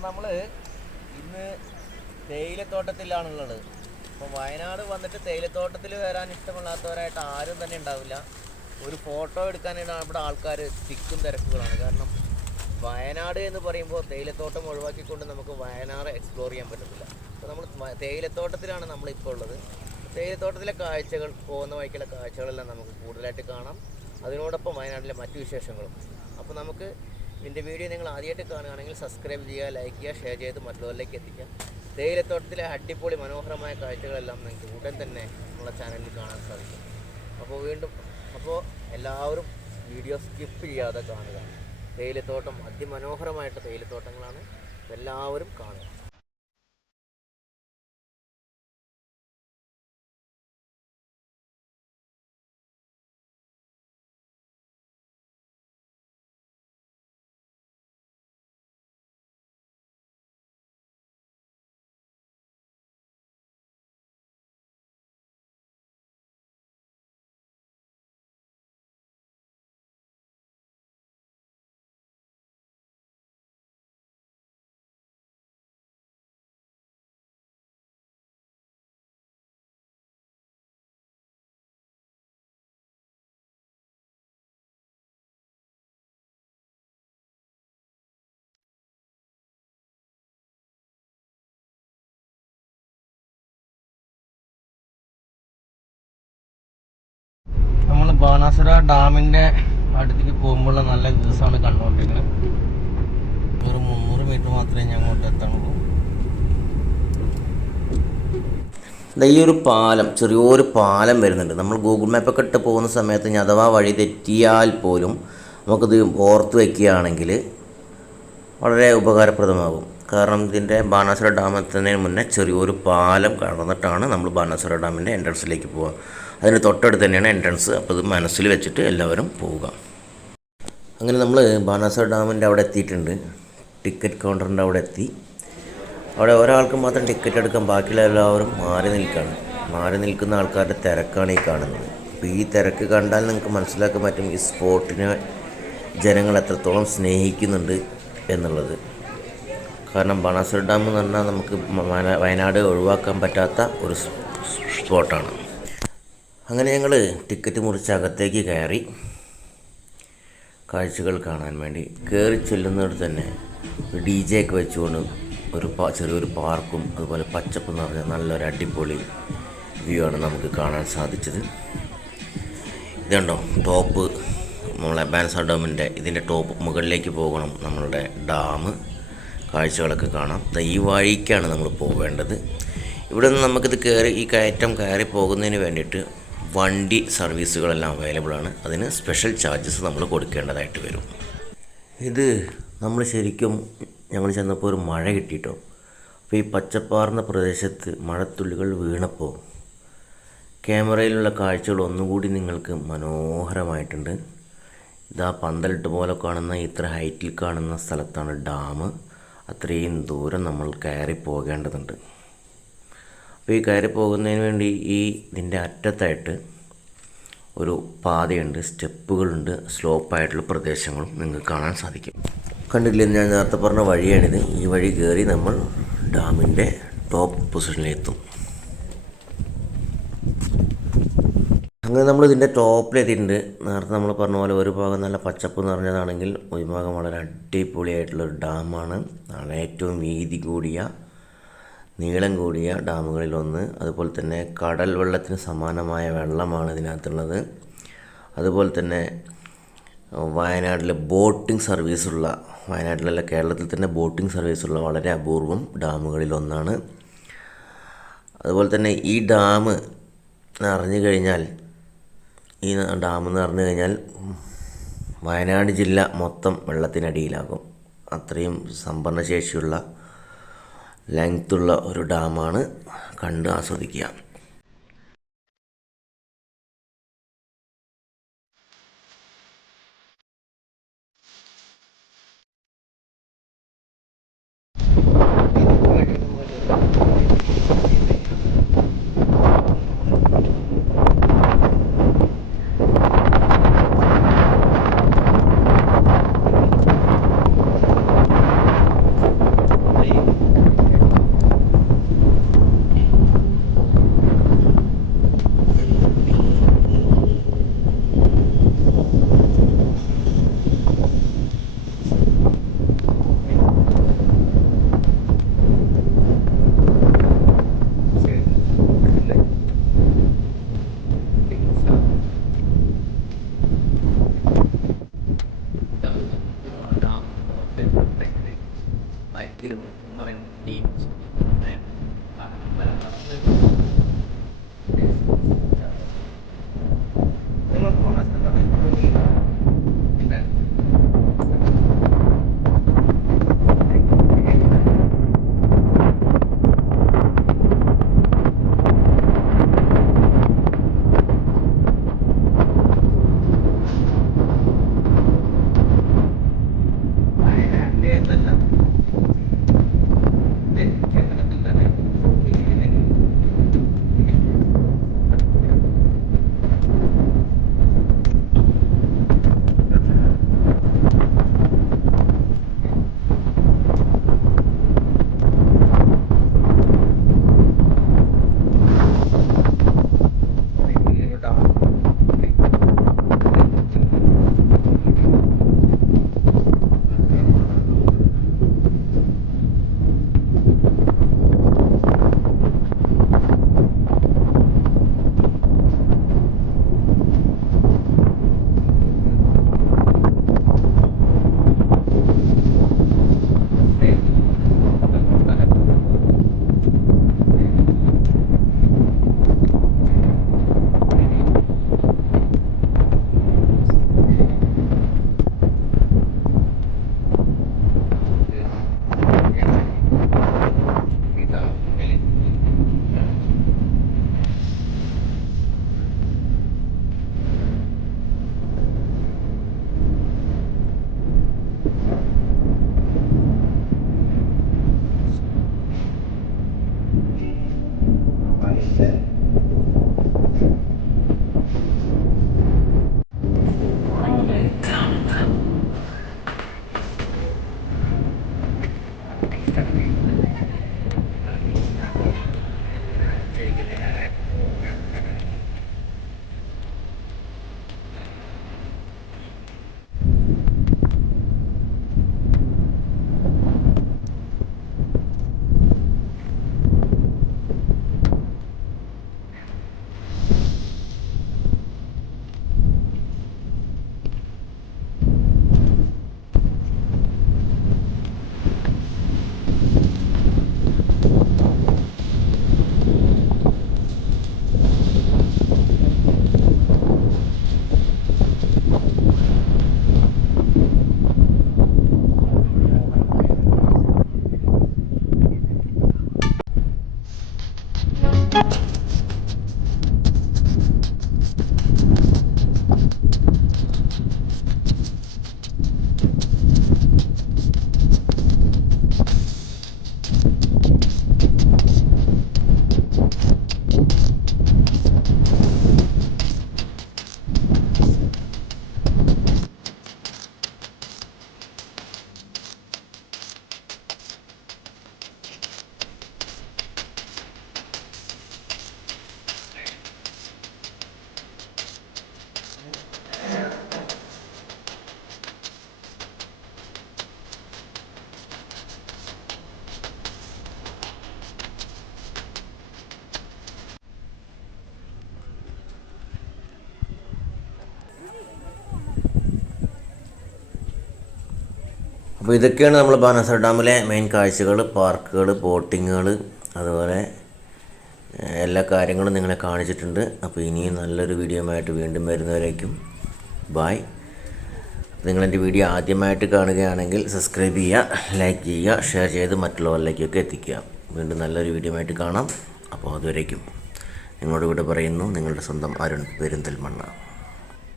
അപ്പോൾ നമ്മൾ ഇന്ന് തേയിലത്തോട്ടത്തിലാണുള്ളത്. അപ്പോൾ വയനാട് വന്നിട്ട് തേയിലത്തോട്ടത്തിൽ വരാൻ ഇഷ്ടമില്ലാത്തവരായിട്ട് ആരും തന്നെ ഉണ്ടാവില്ല. ഒരു ഫോട്ടോ എടുക്കാനാണ് ഇവിടെ ആൾക്കാർ തിക്കും തിരക്കുകളാണ്. കാരണം വയനാട് എന്ന് പറയുമ്പോൾ തേയിലത്തോട്ടം ഒഴിവാക്കിക്കൊണ്ട് നമുക്ക് വയനാട് എക്സ്പ്ലോർ ചെയ്യാൻ പറ്റത്തില്ല. അപ്പോൾ നമ്മൾ തേയിലത്തോട്ടത്തിലാണ് നമ്മളിപ്പോൾ ഉള്ളത്. തേയിലത്തോട്ടത്തിലെ കാഴ്ചകൾ, പോകുന്ന വഴിക്കുള്ള കാഴ്ചകളെല്ലാം നമുക്ക് കൂടുതലായിട്ട് കാണാം. അതിനോടൊപ്പം വയനാട്ടിലെ മറ്റു വിശേഷങ്ങളും. അപ്പോൾ നമുക്ക് ഇതിൻ്റെ വീഡിയോ നിങ്ങൾ ആദ്യമായിട്ട് കാണുകയാണെങ്കിൽ സബ്സ്ക്രൈബ് ചെയ്യുക, ലൈക്ക് ചെയ്യുക, ഷെയർ ചെയ്ത് മറ്റുള്ളവരിലേക്ക് എത്തിക്കുക. തേയിലത്തോട്ടത്തിലെ അടിപൊളി മനോഹരമായ കാഴ്ചകളെല്ലാം നിങ്ങൾക്ക് ഉടൻ തന്നെ നമ്മുടെ ചാനലിൽ കാണാൻ സാധിക്കും. അപ്പോൾ എല്ലാവരും വീഡിയോ സ്കിപ്പ് ചെയ്യാതെ കാണുക. തേയിലത്തോട്ടം അതിമനോഹരമായിട്ട് തേയിലത്തോട്ടങ്ങളാണ്. എല്ലാവരും കാണുക. നമ്മൾ ബാണാസുര ഡാമിൻ്റെ അടുത്തേക്ക് പോകുമ്പോഴുള്ള നല്ല ദിവസമാണ് കണ്ടുകൊണ്ടിരിക്കുന്നത്. ഒരു 300 മീറ്റർ മാത്രമേ ഞാൻ അങ്ങോട്ട് എത്താനുള്ളൂ. ഈ ഒരു പാലം, ചെറിയൊരു പാലം വരുന്നുണ്ട്. നമ്മൾ ഗൂഗിൾ മാപ്പൊക്കെ ഇട്ട് പോകുന്ന സമയത്ത് ഇനി അഥവാ വഴി തെറ്റിയാൽ പോലും നമുക്കിത് ഓർത്ത് വയ്ക്കുകയാണെങ്കിൽ വളരെ ഉപകാരപ്രദമാകും. കാരണം ഇതിൻ്റെ ബാണാസുര ഡാം എത്തുന്നതിന് മുന്നേ ചെറിയൊരു പാലം കടന്നിട്ടാണ് നമ്മൾ ബാണാസുര ഡാമിൻ്റെ എൻട്രൻസിലേക്ക് പോവുക. അതിന് തൊട്ടടുത്ത് തന്നെയാണ് എൻട്രൻസ്. അപ്പോൾ ഇത് മനസ്സിൽ വെച്ചിട്ട് എല്ലാവരും പോവുക. അങ്ങനെ നമ്മൾ ബാണാസുര ഡാമിൻ്റെ അവിടെ എത്തിയിട്ടുണ്ട്. ടിക്കറ്റ് കൗണ്ടറിൻ്റെ അവിടെ എത്തി. അവിടെ ഒരാൾക്ക് മാത്രം ടിക്കറ്റ് എടുക്കാൻ, ബാക്കിയുള്ള എല്ലാവരും മാറി നിൽക്കുകയാണ്. മാറി നിൽക്കുന്ന ആൾക്കാരുടെ തിരക്കാണ് ഈ കാണുന്നത്. അപ്പോൾ ഈ തിരക്ക് കണ്ടാൽ നിങ്ങൾക്ക് മനസ്സിലാക്കാൻ പറ്റും ഈ സ്പോട്ടിനെ ജനങ്ങൾ എത്രത്തോളം സ്നേഹിക്കുന്നുണ്ട് എന്നുള്ളത്. കാരണം ബാണാസുര ഡാം എന്ന് പറഞ്ഞാൽ നമുക്ക് വയനാട് ഒഴിവാക്കാൻ പറ്റാത്ത ഒരു സ്പോട്ടാണ്. അങ്ങനെ ഞങ്ങൾ ടിക്കറ്റ് മുറിച്ച് അകത്തേക്ക് കയറി കാഴ്ചകൾ കാണാൻ വേണ്ടി കയറി ചെല്ലുന്നിടത്ത് തന്നെ DJ ഒക്കെ വെച്ചുകൊണ്ട് ചെറിയൊരു പാർക്കും അതുപോലെ പച്ചപ്പ് നിറഞ്ഞ നല്ലൊരു അടിപൊളി വ്യൂ ആണ് നമുക്ക് കാണാൻ സാധിച്ചത്. ഇതുണ്ടോ ടോപ്പ്, നമ്മളെ ബാണാസുര ഡാമിൻ്റെ ഇതിൻ്റെ ടോപ്പ് മുകളിലേക്ക് പോകണം. നമ്മളുടെ ഡാം കാഴ്ചകളൊക്കെ കാണാം. ഈ വഴിക്കാണ് നമ്മൾ പോവേണ്ടത്. ഇവിടെ നിന്ന് നമുക്കിത് ഈ കയറ്റം കയറി പോകുന്നതിന് വേണ്ടിയിട്ട് വണ്ടി സർവീസുകളെല്ലാം അവൈലബിൾ ആണ്. അതിന് സ്പെഷ്യൽ ചാർജസ് നമ്മൾ കൊടുക്കേണ്ടതായിട്ട് വരും. ഇത് നമ്മൾ ശരിക്കും ഞങ്ങൾ ചെന്നപ്പോൾ ഒരു മഴ കിട്ടിയിട്ടോ. അപ്പോൾ ഈ പച്ചപ്പാർന്ന പ്രദേശത്ത് മഴത്തുള്ളികൾ വീണപ്പോൾ ക്യാമറയിലുള്ള കാഴ്ചകൾ ഒന്നുകൂടി നിങ്ങൾക്ക് മനോഹരമായിട്ടുണ്ട്. ഇതാ പന്തലിട്ട് പോലെ കാണുന്ന ഇത്ര ഹൈറ്റിൽ കാണുന്ന സ്ഥലത്താണ് ഡാം. അത്രയും ദൂരം നമ്മൾ കയറി പോകേണ്ടതുണ്ട്. അപ്പോൾ ഈ കയറി പോകുന്നതിന് വേണ്ടി ഇതിൻ്റെ അറ്റത്തായിട്ട് ഒരു പാതയുണ്ട്, സ്റ്റെപ്പുകളുണ്ട്, സ്ലോപ്പായിട്ടുള്ള പ്രദേശങ്ങളും നിങ്ങൾക്ക് കാണാൻ സാധിക്കും. കണ്ടില്ലേ, ഞാൻ നേരത്തെ പറഞ്ഞ വഴിയാണിത്. ഈ വഴി കയറി നമ്മൾ ഡാമിൻ്റെ ടോപ്പ് പൊസിഷനിലെത്തും. അങ്ങനെ നമ്മൾ ഇതിൻ്റെ ടോപ്പിലെത്തിയിട്ടുണ്ട്. നേരത്തെ നമ്മൾ പറഞ്ഞ പോലെ ഒരു ഭാഗം നല്ല പച്ചപ്പ് നിറഞ്ഞതാണെങ്കിൽ ഒരു ഭാഗം വളരെ അടിപൊളിയായിട്ടുള്ളൊരു ഡാമാണ്. ഏറ്റവും വീതി കൂടിയ, നീളം കൂടിയ ഡാമുകളിലൊന്ന്. അതുപോലെ തന്നെ കടൽ വെള്ളത്തിന് സമാനമായ വെള്ളമാണ് ഇതിനകത്തുള്ളത്. അതുപോലെ തന്നെ വയനാട്ടിലെ ബോട്ടിംഗ് സർവീസുള്ള, വയനാട്ടിലല്ല കേരളത്തിൽ തന്നെ ബോട്ടിംഗ് സർവീസുള്ള വളരെ അപൂർവം ഡാമുകളിലൊന്നാണ്. അതുപോലെ തന്നെ ഈ ഡാം നിറഞ്ഞു കഴിഞ്ഞാൽ വയനാട് ജില്ല മൊത്തം വെള്ളത്തിനടിയിലാകും. അത്രയും സംഭരണശേഷിയുള്ള ലെങ്ത്തുള്ള ഒരു ഡാമാണ്. കണ്ട് ആസ്വദിക്കുക. അപ്പോൾ ഇതൊക്കെയാണ് നമ്മൾ ബാണാസുര ഡാമിലെ മെയിൻ കാഴ്ചകൾ, പാർക്കുകൾ, ബോട്ടിങ്ങുകൾ, അതുപോലെ എല്ലാ കാര്യങ്ങളും നിങ്ങളെ കാണിച്ചിട്ടുണ്ട്. അപ്പോൾ ഇനിയും നല്ലൊരു വീഡിയോ ആയിട്ട് വീണ്ടും വരുന്നവരേക്കും ബായ്. നിങ്ങളെൻ്റെ വീഡിയോ ആദ്യമായിട്ട് കാണുകയാണെങ്കിൽ സബ്സ്ക്രൈബ് ചെയ്യുക, ലൈക്ക് ചെയ്യുക, ഷെയർ ചെയ്ത് മറ്റുള്ളവരിലേക്കൊക്കെ എത്തിക്കുക. വീണ്ടും നല്ലൊരു വീഡിയോ ആയിട്ട് കാണാം. അപ്പോൾ അതുവരേക്കും നിങ്ങളോട് കൂടെ പറയുന്നു, നിങ്ങളുടെ സ്വന്തം അരുൺ പെരിന്തൽമണ്ണ.